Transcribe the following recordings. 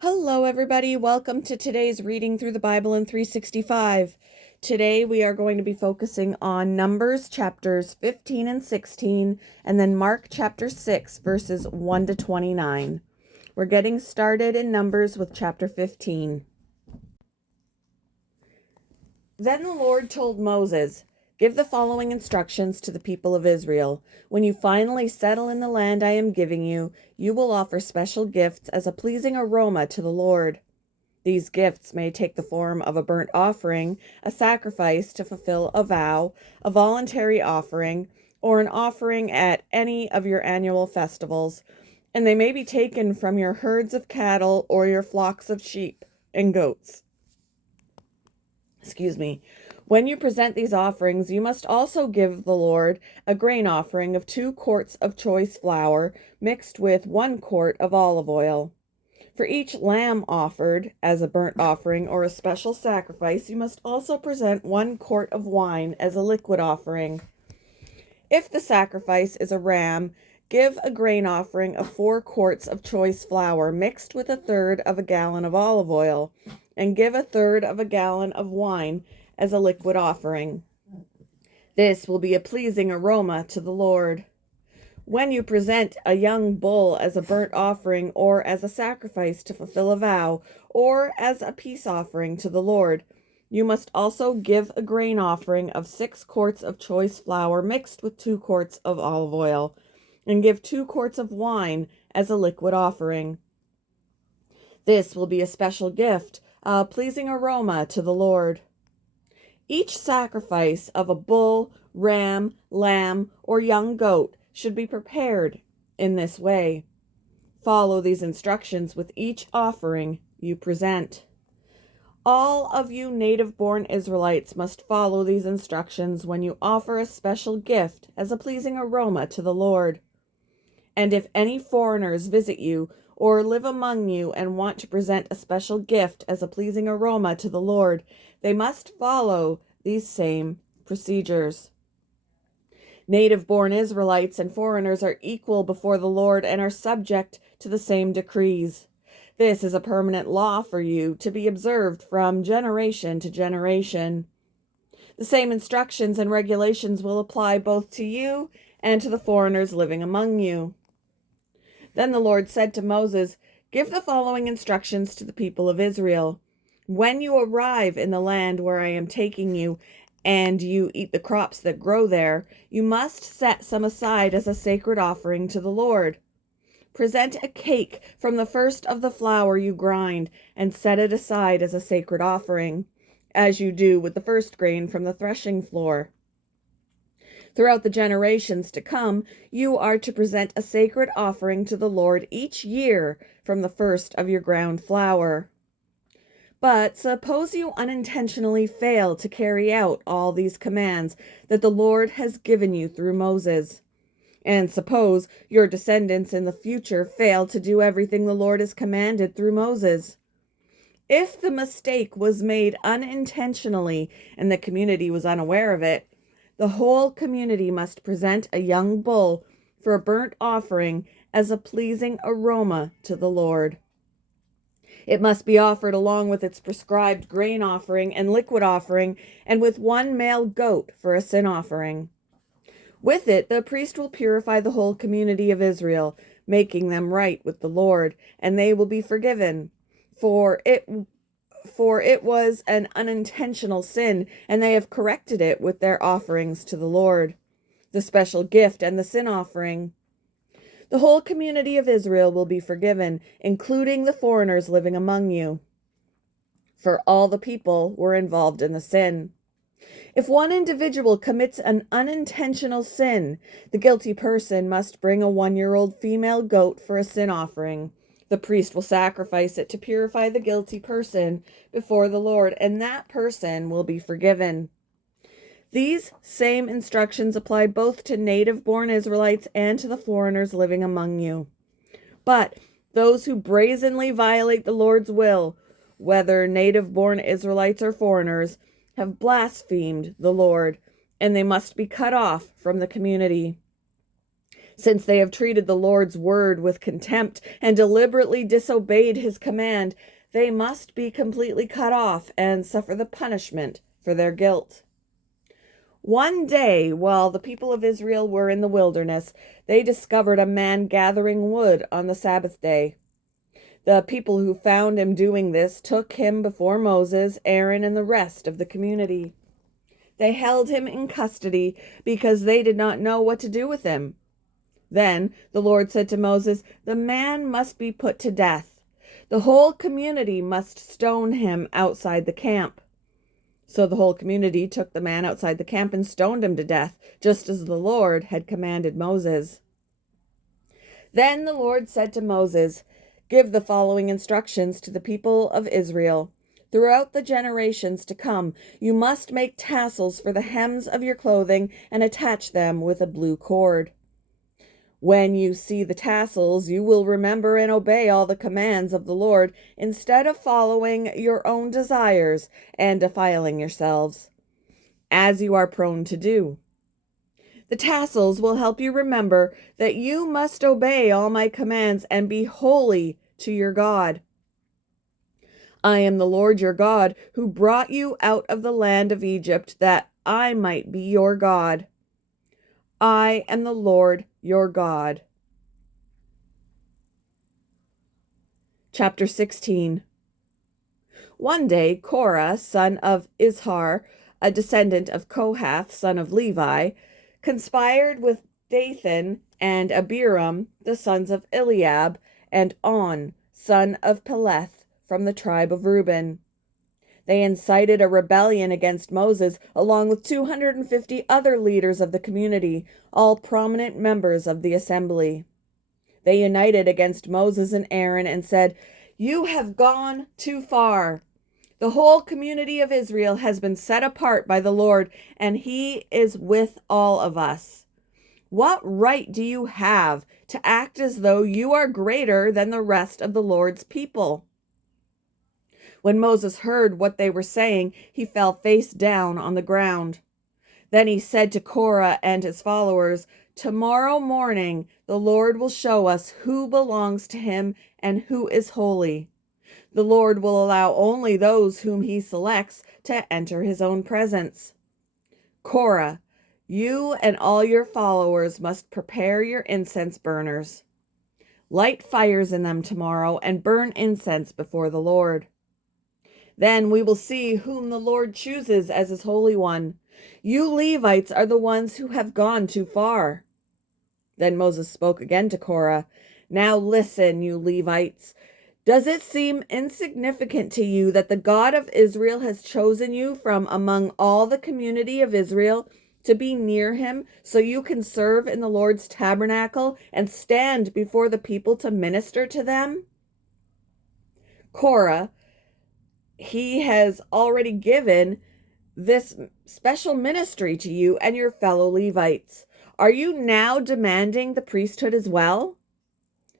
Hello, everybody. Welcome to today's reading through the Bible in 365. Today we are going to be focusing on Numbers chapters 15 and 16, and then Mark chapter 6, verses 1 to 29. We're getting started in Numbers with chapter 15. Then the Lord told Moses, "Give the following instructions to the people of Israel. When you finally settle in the land I am giving you, you will offer special gifts as a pleasing aroma to the Lord. These gifts may take the form of a burnt offering, a sacrifice to fulfill a vow, a voluntary offering, or an offering at any of your annual festivals, and they may be taken from your herds of cattle or your flocks of sheep and goats." When you present these offerings, you must also give the Lord a grain offering of 2 quarts of choice flour mixed with 1 quart of olive oil. For each lamb offered as a burnt offering or a special sacrifice, you must also present 1 quart of wine as a liquid offering. If the sacrifice is a ram, give a grain offering of 4 quarts of choice flour mixed with 1/3 of a gallon of olive oil, and give 1/3 of a gallon of wine as a liquid offering. This will be a pleasing aroma to the Lord. When you present a young bull as a burnt offering or as a sacrifice to fulfill a vow or as a peace offering to the Lord, you must also give a grain offering of 6 quarts of choice flour mixed with 2 quarts of olive oil, and give 2 quarts of wine as a liquid offering. This will be a special gift, a pleasing aroma to the Lord. Each sacrifice of a bull, ram, lamb, or young goat should be prepared in this way. Follow these instructions with each offering you present. All of you native-born Israelites must follow these instructions when you offer a special gift as a pleasing aroma to the Lord. And if any foreigners visit you or live among you and want to present a special gift as a pleasing aroma to the Lord, they must follow these same procedures. Native-born Israelites and foreigners are equal before the Lord and are subject to the same decrees. This is a permanent law for you to be observed from generation to generation. The same instructions and regulations will apply both to you and to the foreigners living among you. Then the Lord said to Moses, "Give the following instructions to the people of Israel. When you arrive in the land where I am taking you, and you eat the crops that grow there, you must set some aside as a sacred offering to the Lord. Present a cake from the first of the flour you grind, and set it aside as a sacred offering, as you do with the first grain from the threshing floor. Throughout the generations to come, you are to present a sacred offering to the Lord each year from the first of your ground flour. But suppose you unintentionally fail to carry out all these commands that the Lord has given you through Moses. And suppose your descendants in the future fail to do everything the Lord has commanded through Moses. If the mistake was made unintentionally and the community was unaware of it, the whole community must present a young bull for a burnt offering as a pleasing aroma to the Lord. It must be offered along with its prescribed grain offering and liquid offering, and with 1 male goat for a sin offering. With it, the priest will purify the whole community of Israel, making them right with the Lord, and they will be forgiven. For it was an unintentional sin, and they have corrected it with their offerings to the Lord, the special gift and the sin offering. The whole community of Israel will be forgiven, including the foreigners living among you, for all the people were involved in the sin. If one individual commits an unintentional sin, the guilty person must bring a 1-year-old female goat for a sin offering. The priest will sacrifice it to purify the guilty person before the Lord, and that person will be forgiven. These same instructions apply both to native-born Israelites and to the foreigners living among you. But those who brazenly violate the Lord's will, whether native-born Israelites or foreigners, have blasphemed the Lord, and they must be cut off from the community. Since they have treated the Lord's word with contempt and deliberately disobeyed his command, they must be completely cut off and suffer the punishment for their guilt. One day, while the people of Israel were in the wilderness, they discovered a man gathering wood on the Sabbath day. The people who found him doing this took him before Moses, Aaron, and the rest of the community. They held him in custody because they did not know what to do with him. Then the Lord said to Moses, "The man must be put to death. The whole community must stone him outside the camp." So the whole community took the man outside the camp and stoned him to death, just as the Lord had commanded Moses. Then the Lord said to Moses, "Give the following instructions to the people of Israel. Throughout the generations to come, you must make tassels for the hems of your clothing and attach them with a blue cord. When you see the tassels, you will remember and obey all the commands of the Lord instead of following your own desires and defiling yourselves, as you are prone to do. The tassels will help you remember that you must obey all my commands and be holy to your God. I am the Lord your God, who brought you out of the land of Egypt, that I might be your God. I am the Lord your God." Chapter 16. One day, Korah, son of Izhar, a descendant of Kohath, son of Levi, conspired with Dathan and Abiram, the sons of Eliab, and On, son of Peleth, from the tribe of Reuben. They incited a rebellion against Moses, along with 250 other leaders of the community, all prominent members of the assembly. They united against Moses and Aaron and said, "You have gone too far. The whole community of Israel has been set apart by the Lord, and he is with all of us. What right do you have to act as though you are greater than the rest of the Lord's people?" When Moses heard what they were saying, he fell face down on the ground. Then he said to Korah and his followers, "Tomorrow morning the Lord will show us who belongs to him and who is holy. The Lord will allow only those whom he selects to enter his own presence. Korah, you and all your followers must prepare your incense burners. Light fires in them tomorrow and burn incense before the Lord. Then we will see whom the Lord chooses as his Holy One. You Levites are the ones who have gone too far." Then Moses spoke again to Korah. "Now listen, you Levites. Does it seem insignificant to you that the God of Israel has chosen you from among all the community of Israel to be near him so you can serve in the Lord's tabernacle and stand before the people to minister to them? Korah, he has already given this special ministry to you and your fellow Levites. Are you now demanding the priesthood as well?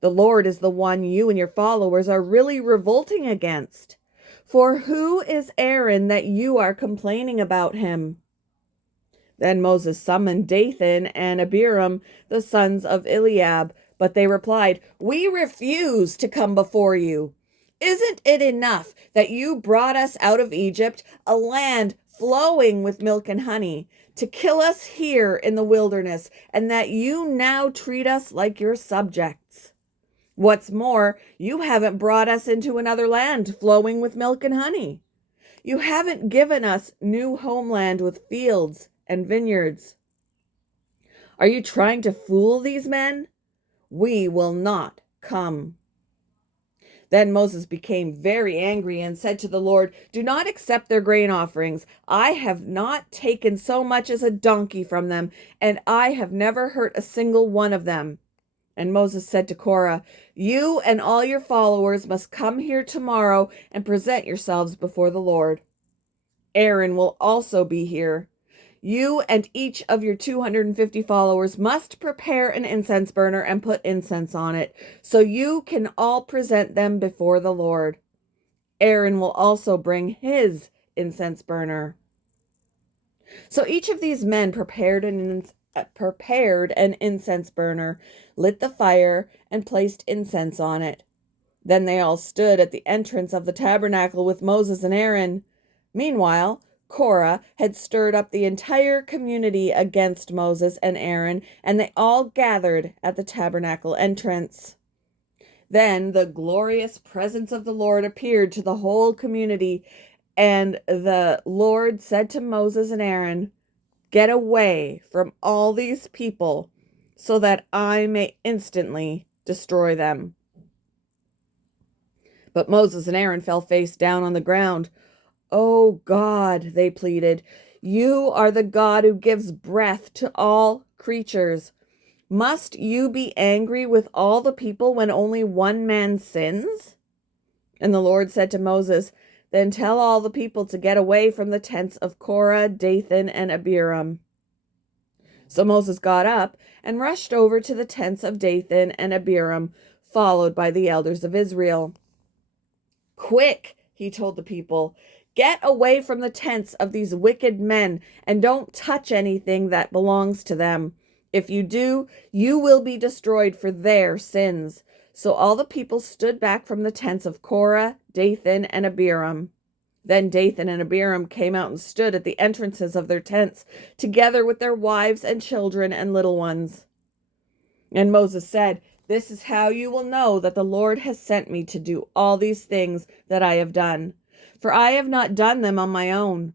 The Lord is the one you and your followers are really revolting against. For who is Aaron that you are complaining about him?" Then Moses summoned Dathan and Abiram, the sons of Eliab, but they replied, "We refuse to come before you. Isn't it enough that you brought us out of Egypt, a land flowing with milk and honey, to kill us here in the wilderness, and that you now treat us like your subjects? What's more, you haven't brought us into another land flowing with milk and honey. You haven't given us new homeland with fields and vineyards. Are you trying to fool these men? We will not come." Then Moses became very angry and said to the Lord, "Do not accept their grain offerings. I have not taken so much as a donkey from them, and I have never hurt a single one of them." And Moses said to Korah, "You and all your followers must come here tomorrow and present yourselves before the Lord. Aaron will also be here. You and each of your 250 followers must prepare an incense burner and put incense on it, so you can all present them before the Lord. Aaron will also bring his incense burner." So each of these men prepared an prepared an incense burner, lit the fire, and placed incense on it. Then they all stood at the entrance of the tabernacle with Moses and Aaron. Meanwhile, Korah had stirred up the entire community against Moses and Aaron, and they all gathered at the tabernacle entrance. Then the glorious presence of the Lord appeared to the whole community, and the Lord said to Moses and Aaron, "Get away from all these people, so that I may instantly destroy them." But Moses and Aaron fell face down on the ground. "Oh God," they pleaded, "you are the God who gives breath to all creatures. Must you be angry with all the people when only one man sins?" And the Lord said to Moses, "Then tell all the people to get away from the tents of Korah, Dathan, and Abiram." So Moses got up and rushed over to the tents of Dathan and Abiram, followed by the elders of Israel. "Quick," he told the people, "get away from the tents of these wicked men and don't touch anything that belongs to them. If you do, you will be destroyed for their sins." So all the people stood back from the tents of Korah, Dathan, and Abiram. Then Dathan and Abiram came out and stood at the entrances of their tents, together with their wives and children and little ones. And Moses said, "This is how you will know that the Lord has sent me to do all these things that I have done. For I have not done them on my own.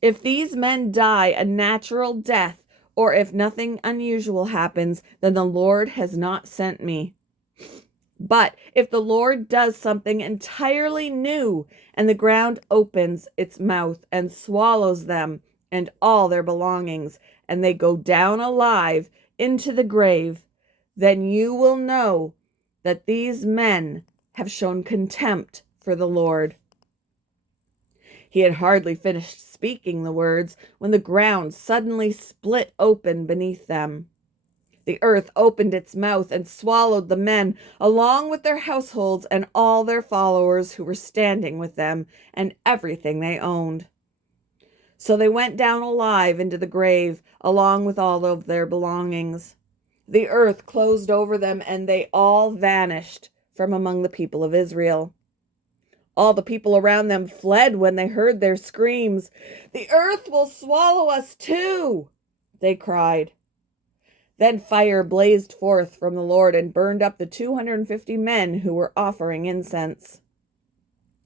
If these men die a natural death, or if nothing unusual happens, then the Lord has not sent me. But if the Lord does something entirely new, and the ground opens its mouth and swallows them and all their belongings, and they go down alive into the grave, then you will know that these men have shown contempt for the Lord." He had hardly finished speaking the words when the ground suddenly split open beneath them. The earth opened its mouth and swallowed the men, along with their households and all their followers who were standing with them, and everything they owned. So they went down alive into the grave, along with all of their belongings. The earth closed over them, and they all vanished from among the people of Israel. All the people around them fled when they heard their screams. "The earth will swallow us too," they cried. Then fire blazed forth from the Lord and burned up the 250 men who were offering incense.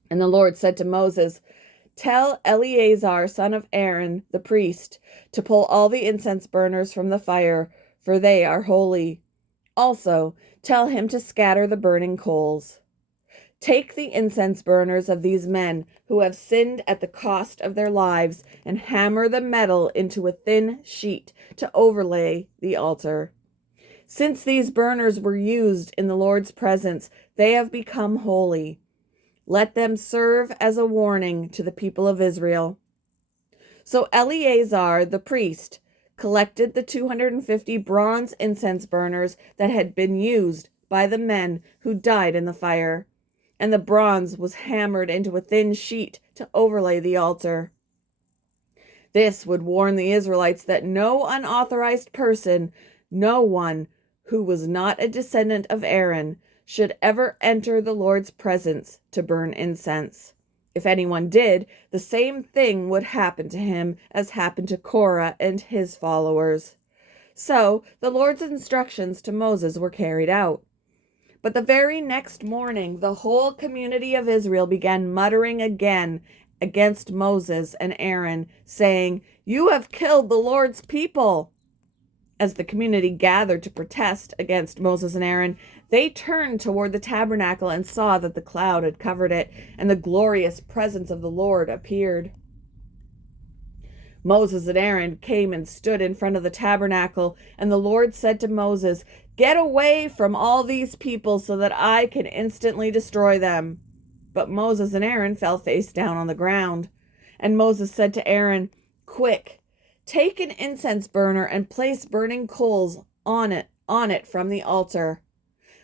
And the Lord said to Moses, "Tell Eleazar, son of Aaron, the priest, to pull all the incense burners from the fire, for they are holy. Also, tell him to scatter the burning coals. Take the incense burners of these men who have sinned at the cost of their lives and hammer the metal into a thin sheet to overlay the altar. Since these burners were used in the Lord's presence, they have become holy. Let them serve as a warning to the people of Israel." So Eleazar the priest collected the 250 bronze incense burners that had been used by the men who died in the fire, and the bronze was hammered into a thin sheet to overlay the altar. This would warn the Israelites that no unauthorized person, no one who was not a descendant of Aaron, should ever enter the Lord's presence to burn incense. If anyone did, the same thing would happen to him as happened to Korah and his followers. So the Lord's instructions to Moses were carried out. But the very next morning, the whole community of Israel began muttering again against Moses and Aaron, saying, "You have killed the Lord's people." As the community gathered to protest against Moses and Aaron, they turned toward the tabernacle and saw that the cloud had covered it, and the glorious presence of the Lord appeared. Moses and Aaron came and stood in front of the tabernacle, and the Lord said to Moses, "Get away from all these people so that I can instantly destroy them." But Moses and Aaron fell face down on the ground. And Moses said to Aaron, "Quick, take an incense burner and place burning coals on it from the altar.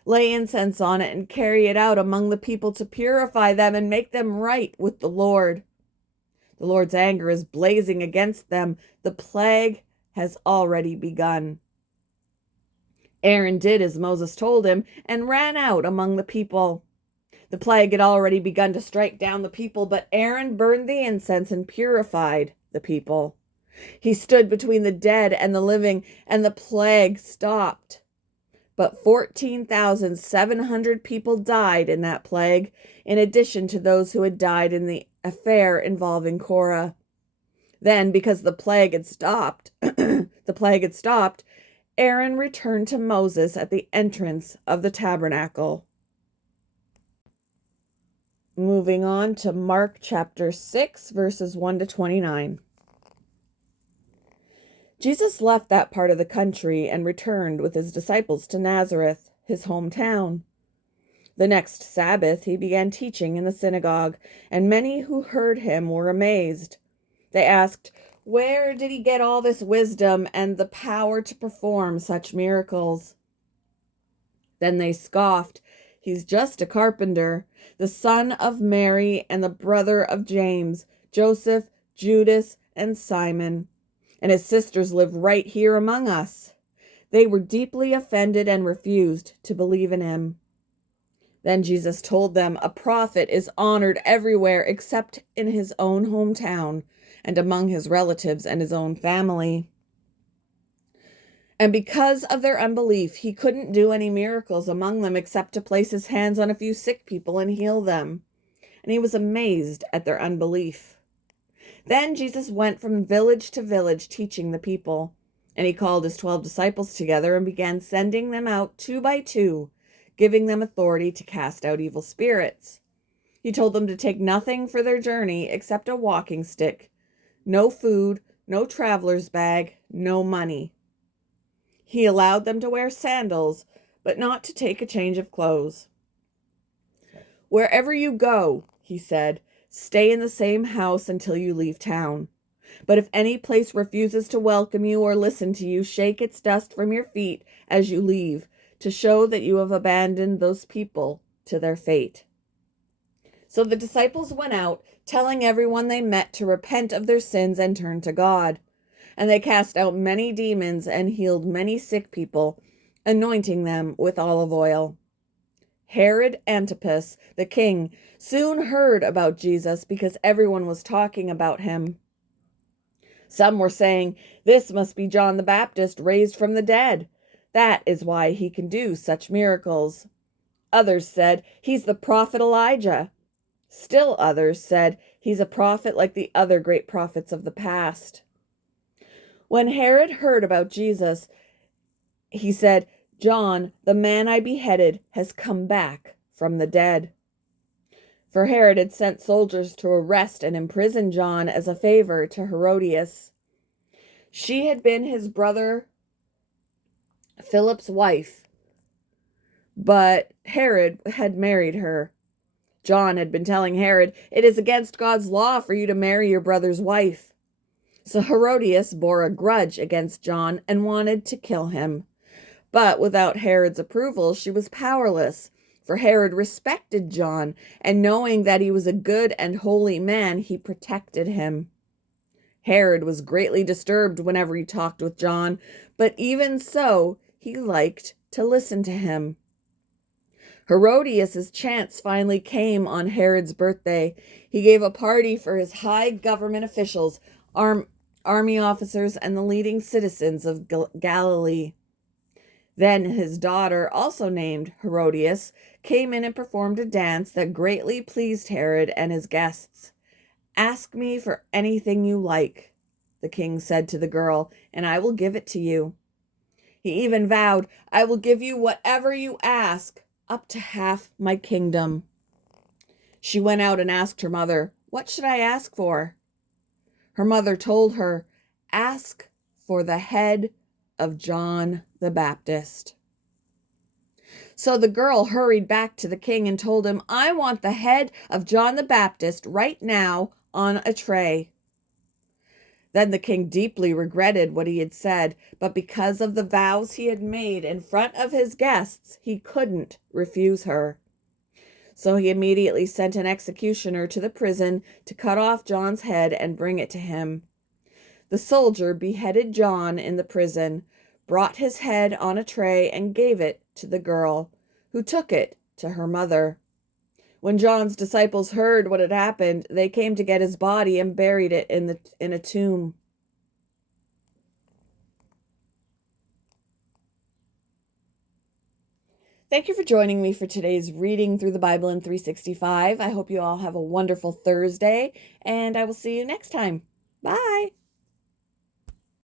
Lay incense on it and carry it out among the people to purify them and make them right with the Lord. The Lord's anger is blazing against them. The plague has already begun." Aaron did as Moses told him and ran out among the people. The plague had already begun to strike down the people, but Aaron burned the incense and purified the people. He stood between the dead and the living, and the plague stopped. But 14,700 people died in that plague, in addition to those who had died in the affair involving Korah. Then, because the plague had stopped, Aaron returned to Moses at the entrance of the tabernacle. Moving on to Mark chapter 6, verses 1 to 29. Jesus left that part of the country and returned with his disciples to Nazareth, his hometown. The next Sabbath he began teaching in the synagogue, and many who heard him were amazed. They asked, "Where did he get all this wisdom and the power to perform such miracles?" Then they scoffed, "He's just a carpenter, the son of Mary and the brother of James, Joseph, Judas, and Simon. And his sisters live right here among us." They were deeply offended and refused to believe in him. Then Jesus told them, "A prophet is honored everywhere except in his own hometown and among his relatives and his own family." And because of their unbelief, he couldn't do any miracles among them except to place his hands on a few sick people and heal them. And he was amazed at their unbelief. Then Jesus went from village to village teaching the people. And he called his 12 disciples together and began sending them out 2 by 2, giving them authority to cast out evil spirits. He told them to take nothing for their journey except a walking stick, no food, no traveler's bag, no money. He allowed them to wear sandals, but not to take a change of clothes. "Wherever you go," he said, "stay in the same house until you leave town. But if any place refuses to welcome you or listen to you, shake its dust from your feet as you leave, to show that you have abandoned those people to their fate." So the disciples went out, telling everyone they met to repent of their sins and turn to God. And they cast out many demons and healed many sick people, anointing them with olive oil. Herod Antipas, the king, soon heard about Jesus because everyone was talking about him. Some were saying, "This must be John the Baptist raised from the dead. That is why he can do such miracles." Others said, "He's the prophet Elijah." Still others said, "He's a prophet like the other great prophets of the past." When Herod heard about Jesus, he said, "John, the man I beheaded, has come back from the dead." For Herod had sent soldiers to arrest and imprison John as a favor to Herodias. She had been his brother Philip's wife, but Herod had married her. John had been telling Herod, "It is against God's law for you to marry your brother's wife." So Herodias bore a grudge against John and wanted to kill him. But without Herod's approval, she was powerless, for Herod respected John, and knowing that he was a good and holy man, he protected him. Herod was greatly disturbed whenever he talked with John, but even so, he liked to listen to him. Herodias' chance finally came on Herod's birthday. He gave a party for his high government officials, army officers, and the leading citizens of Galilee. Then his daughter, also named Herodias, came in and performed a dance that greatly pleased Herod and his guests. "Ask me for anything you like," the king said to the girl, "and I will give it to you." He even vowed, "I will give you whatever you ask, up to half my kingdom." She went out and asked her mother, "What should I ask for?" Her mother told her, "Ask for the head of John the Baptist." So the girl hurried back to the king and told him, "I want the head of John the Baptist right now on a tray." Then the king deeply regretted what he had said, but because of the vows he had made in front of his guests, he couldn't refuse her. So he immediately sent an executioner to the prison to cut off John's head and bring it to him. The soldier beheaded John in the prison, brought his head on a tray, and gave it to the girl, who took it to her mother. When John's disciples heard what had happened, they came to get his body and buried it in a tomb. Thank you for joining me for today's reading through the Bible in 365. I hope you all have a wonderful Thursday, and I will see you next time. Bye.